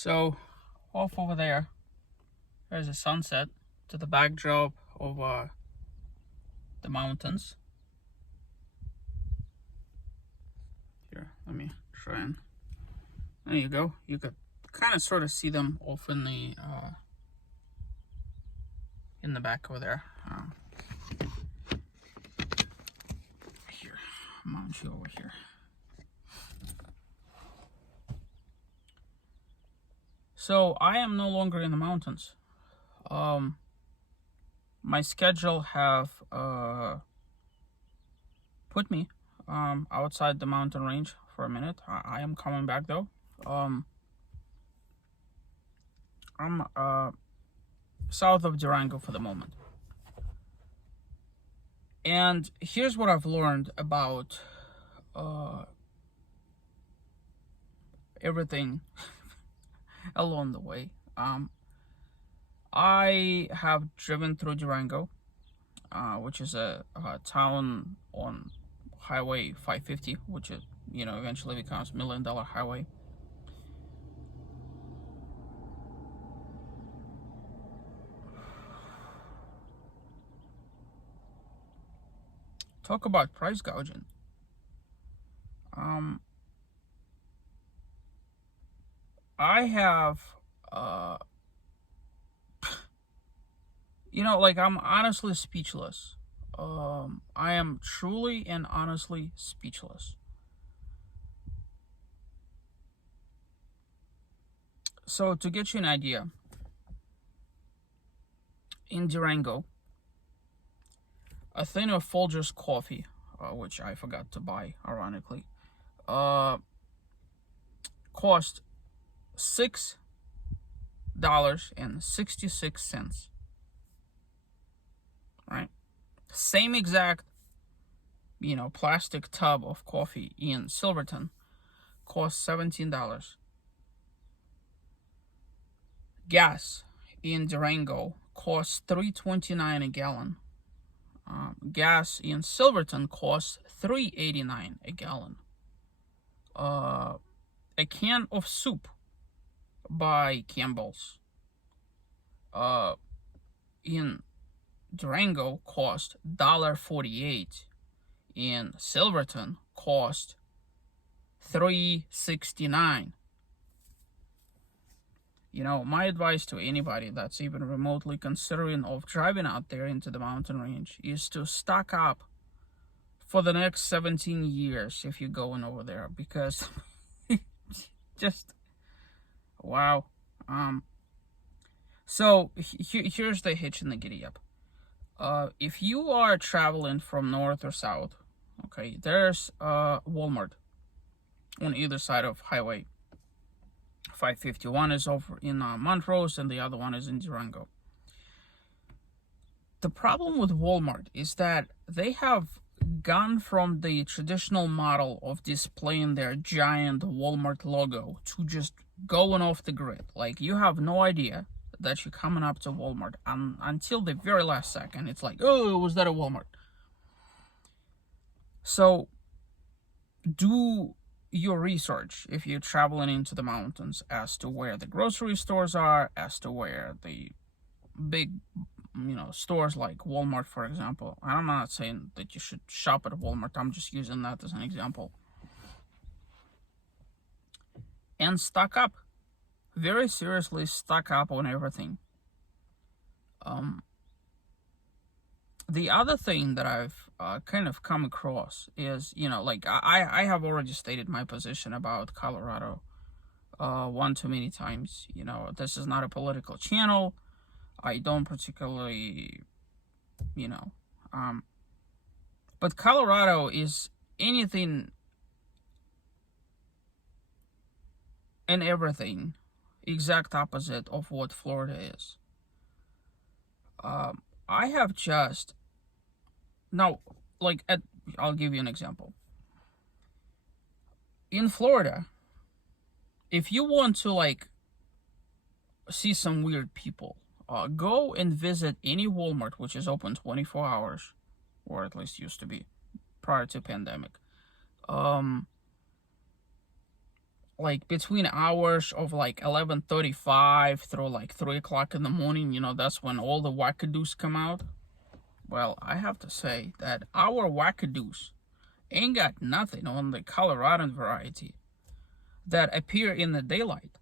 So, off over there's a sunset to the backdrop of the mountains. Here, let me try and. There you go. You could kind of sort of see them off in the back over there. Here, mount you over here. So I am no longer in the mountains. My schedule have put me outside the mountain range for a minute. I am coming back though. I'm south of Durango for the moment. And here's what I've learned about everything along the way. I have driven through Durango, which is a town on Highway 550, which is, eventually becomes $1 million highway. Talk about price gouging. I have, I'm honestly speechless. I am truly and honestly speechless. So, to get you an idea, in Durango, a thing of Folgers coffee, which I forgot to buy, ironically, cost $6.66. Right? Same exact, plastic tub of coffee in Silverton costs $17. Gas in Durango costs $3.29 a gallon. Gas in Silverton costs $3.89 a gallon. A can of soup by Campbell's in Durango cost $1.48. In Silverton cost $3.69. My advice to anybody that's even remotely considering of driving out there into the mountain range is to stock up for the next 17 years if you're going over there, because just wow. So here's the hitch in the giddy up. If you are traveling from north or south, okay, there's Walmart on either side of Highway 551 is over in Montrose, and the other one is in Durango. The problem with Walmart is that they have gone from the traditional model of displaying their giant Walmart logo to just going off the grid. Like, you have no idea that you're coming up to Walmart until the very last second. It's like, oh, was that a Walmart? So do your research if you're traveling into the mountains as to where the grocery stores are, as to where the big stores like Walmart, for example. I'm not saying that you should shop at Walmart, I'm just using that as an example. And stock up, very seriously stock up on everything. The other thing that I've kind of come across is, I have already stated my position about Colorado one too many times. This is not a political channel. I don't particularly, but Colorado is anything and everything exact opposite of what Florida is. I have just now, I'll give you an example. In Florida, if you want to see some weird people, go and visit any Walmart which is open 24 hours, or at least used to be prior to pandemic. like between hours of like 11:35 through like 3 o'clock in the morning, you know, that's when all the wackadoos come out. Well, I have to say that our wackadoos ain't got nothing on the Coloradan variety that appear in the daylight.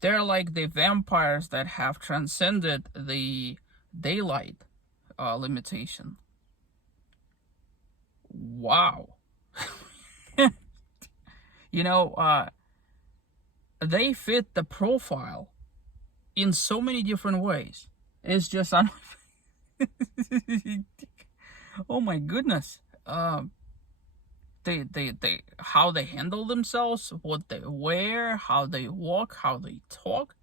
They're like the vampires that have transcended the daylight limitation. Wow. You know, they fit the profile in so many different ways. It's just, oh my goodness. They how they handle themselves, what they wear, how they walk, how they talk.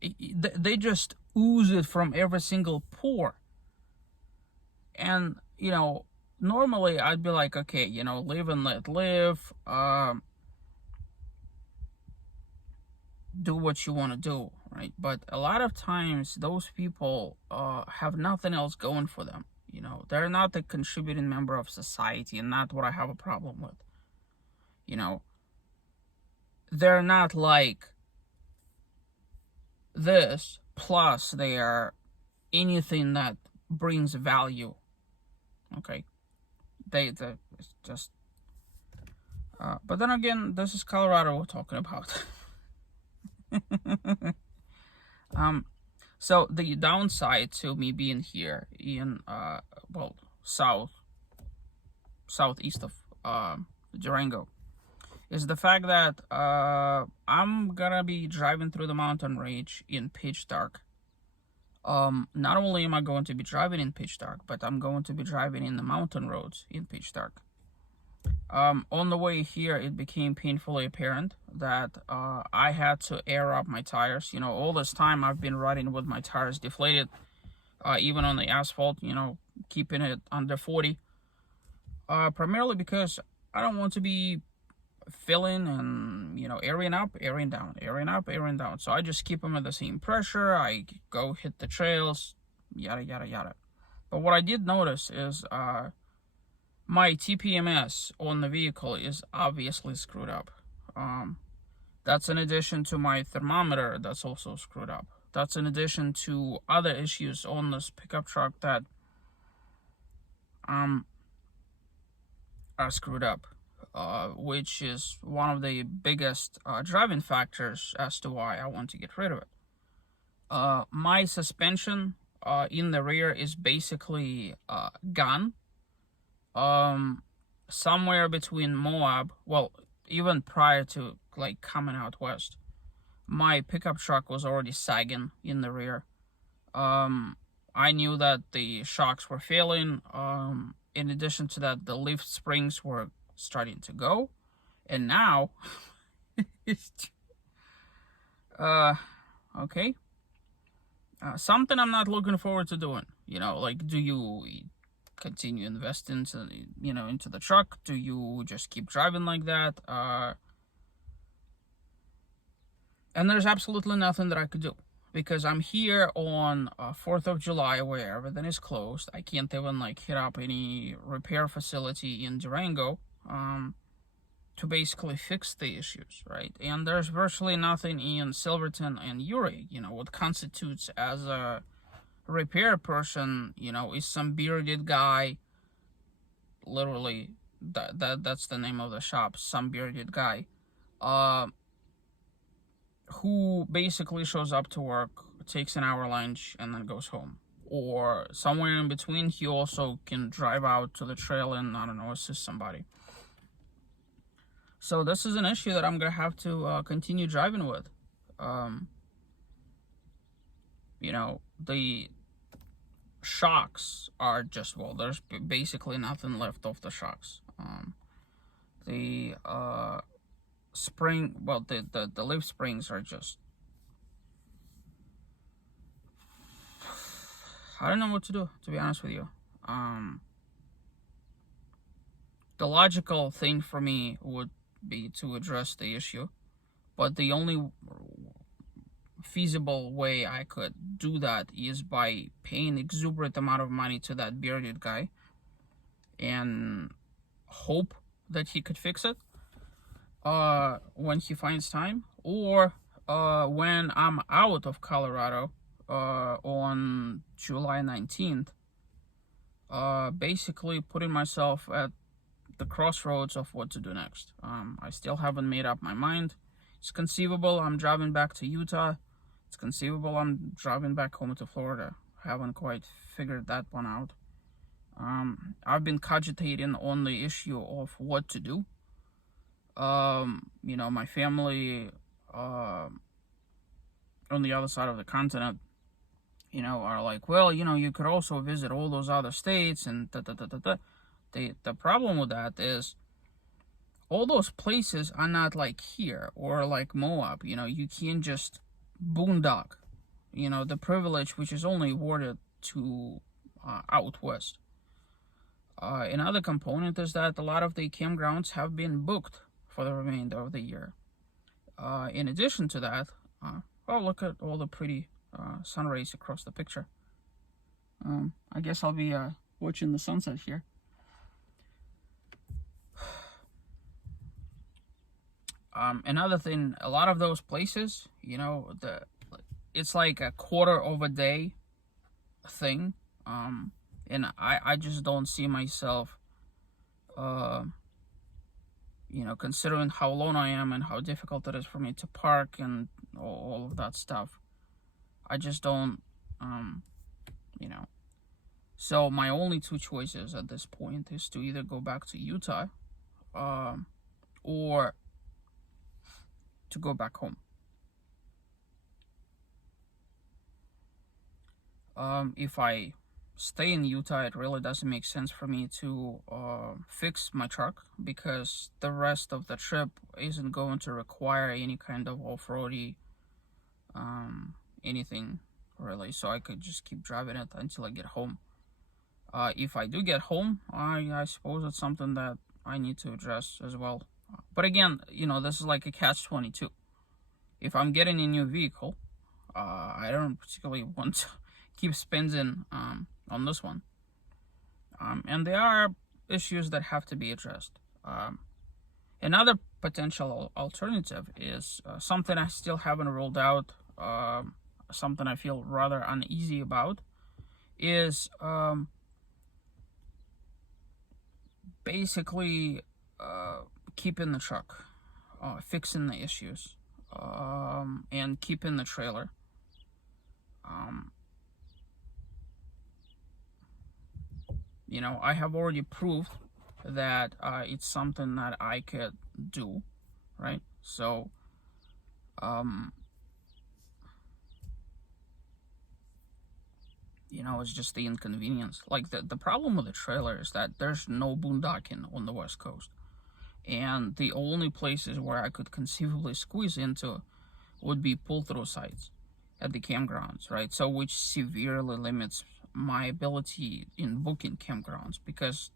They just ooze it from every single pore. And you know, normally I'd be like, okay, you know, live and let live. Do what you want to do, right? But a lot of times those people have nothing else going for them. You know, they're not a contributing member of society, and not what I have a problem with. You know, they're not like this, plus they are anything that brings value. Okay, they it's just. But then again, this is Colorado we're talking about. So the downside to me being here in well, southeast of Durango is the fact that I'm gonna be driving through the mountain range in pitch dark. Not only am I going to be driving in pitch dark, but I'm going to be driving in the mountain roads in pitch dark. On the way here, it became painfully apparent that I had to air up my tires. You know, all this time I've been riding with my tires deflated, even on the asphalt, you know, keeping it under 40. Primarily because I don't want to be filling and, you know, airing up, airing down, airing up, airing down. So I just keep them at the same pressure. I go hit the trails, yada, yada, yada. But what I did notice is my TPMS on the vehicle is obviously screwed up. That's in addition to my thermometer that's also screwed up. That's in addition to other issues on this pickup truck that are screwed up, which is one of the biggest driving factors as to why I want to get rid of it. My suspension in the rear is basically gone. Somewhere between Moab, well, even prior to like coming out west, my pickup truck was already sagging in the rear. I knew that the shocks were failing. In addition to that, the lift springs were starting to go, and now, okay, something I'm not looking forward to doing. You know, like, do you continue investing into, you know, into the truck? Do you just keep driving like that? And there's absolutely nothing that I could do because I'm here on 4th of July where everything is closed. I can't even like hit up any repair facility in Durango to basically fix the issues, right? And there's virtually nothing in Silverton and Uri. You know, what constitutes as a repair person, you know, is some bearded guy. Literally, that's the name of the shop, some bearded guy, who basically shows up to work, takes an hour lunch, and then goes home. Or somewhere in between, he also can drive out to the trail and, I don't know, assist somebody. So this is an issue that I'm gonna have to continue driving with. You know, the shocks are just, well, there's basically nothing left of the shocks. The spring, well, the leaf springs are just, I don't know what to do, to be honest with you. The logical thing for me would be to address the issue, but the only feasible way I could do that is by paying exuberant amount of money to that bearded guy and hope that he could fix it. when he finds time, or when I'm out of Colorado on July 19th, basically putting myself at the crossroads of what to do next. I still haven't made up my mind. It's conceivable I'm driving back to Utah. It's conceivable I'm driving back home to Florida. Haven't quite figured that one out. I've been cogitating on the issue of what to do. My family on the other side of the continent, are like, well, you could also visit all those other states and da da da da da. The problem with that is all those places are not like here or like Moab. You can't just boondock. The privilege which is only awarded to out west. Another component is that a lot of the campgrounds have been booked for the remainder of the year. In addition to that, look at all the pretty sun rays across the picture. I guess I'll be watching the sunset here. Another thing, a lot of those places, it's like a quarter of a day thing. And I just don't see myself, considering how alone I am and how difficult it is for me to park and all of that stuff. I just don't, So my only two choices at this point is to either go back to Utah, or to go back home. If I stay in Utah, it really doesn't make sense for me to fix my truck, because the rest of the trip isn't going to require any kind of off-roady anything really, so I could just keep driving it until I get home. If I do get home, I suppose it's something that I need to address as well. But again, this is like a catch-22. If I'm getting a new vehicle, I don't particularly want to keep spending on this one. And there are issues that have to be addressed. Another potential alternative is something I still haven't ruled out, something I feel rather uneasy about, is basically keeping the truck, fixing the issues, and keeping the trailer. I have already proved that it's something that I could do, right? So, it's just the inconvenience. Like, the problem with the trailer is that there's no boondocking on the West Coast. And the only places where I could conceivably squeeze into would be pull-through sites at the campgrounds, right? So, which severely limits my ability in booking campgrounds, because,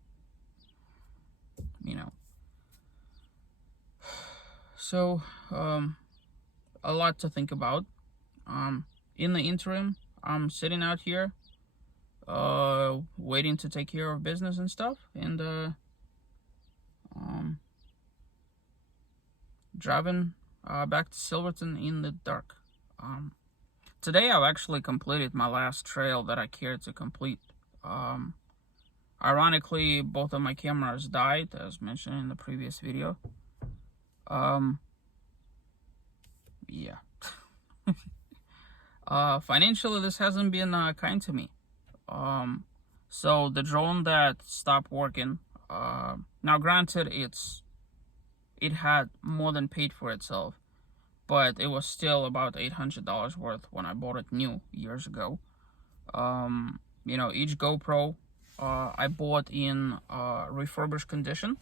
So, a lot to think about. In the interim, I'm sitting out here, waiting to take care of business and stuff, and driving back to Silverton in the dark. Today I've actually completed my last trail that I cared to complete. Ironically, both of my cameras died, as mentioned in the previous video. Yeah. Financially, this hasn't been kind to me. So the drone that stopped working, now granted, it had more than paid for itself, but it was still about $800 worth when I bought it new years ago. Each GoPro I bought in refurbished condition,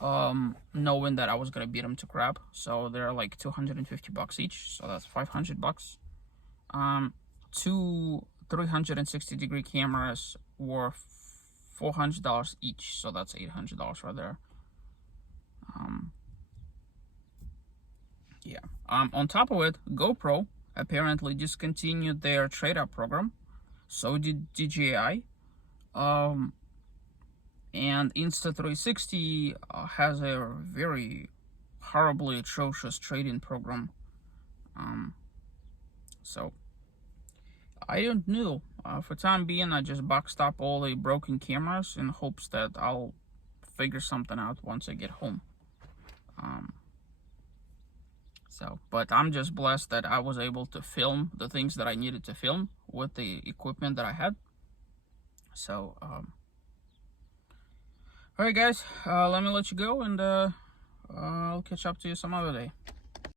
knowing that I was gonna beat them to crap. So they're like $250 each, so that's $500. Two 360-degree cameras were $400 each, so that's $800 right there. On top of it, GoPro apparently discontinued their trade-up program. So did DJI. And Insta360 has a very horribly atrocious trading program. So I don't know. For time being, I just boxed up all the broken cameras in hopes that I'll figure something out once I get home. But I'm just blessed that I was able to film the things that I needed to film with the equipment that I had. So, all right, guys, let me let you go, and I'll catch up to you some other day.